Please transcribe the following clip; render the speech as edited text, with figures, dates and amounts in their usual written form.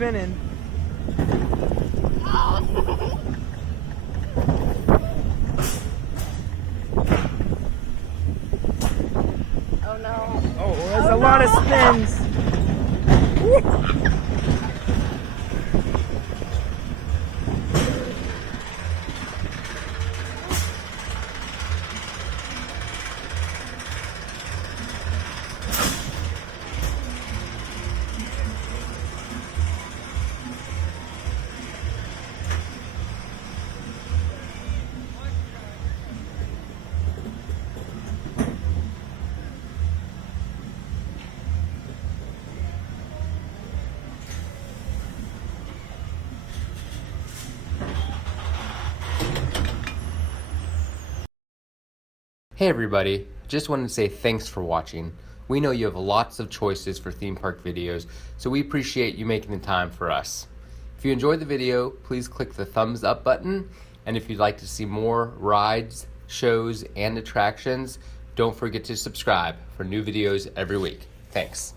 spinning. Oh no. Oh, there's a lot of spins. Hey everybody, just wanted to say thanks for watching. We know you have lots of choices for theme park videos, so we appreciate you making the time for us. If you enjoyed the video, please click the thumbs up button, and if you'd like to see more rides, shows, and attractions, don't forget to subscribe for new videos every week. Thanks.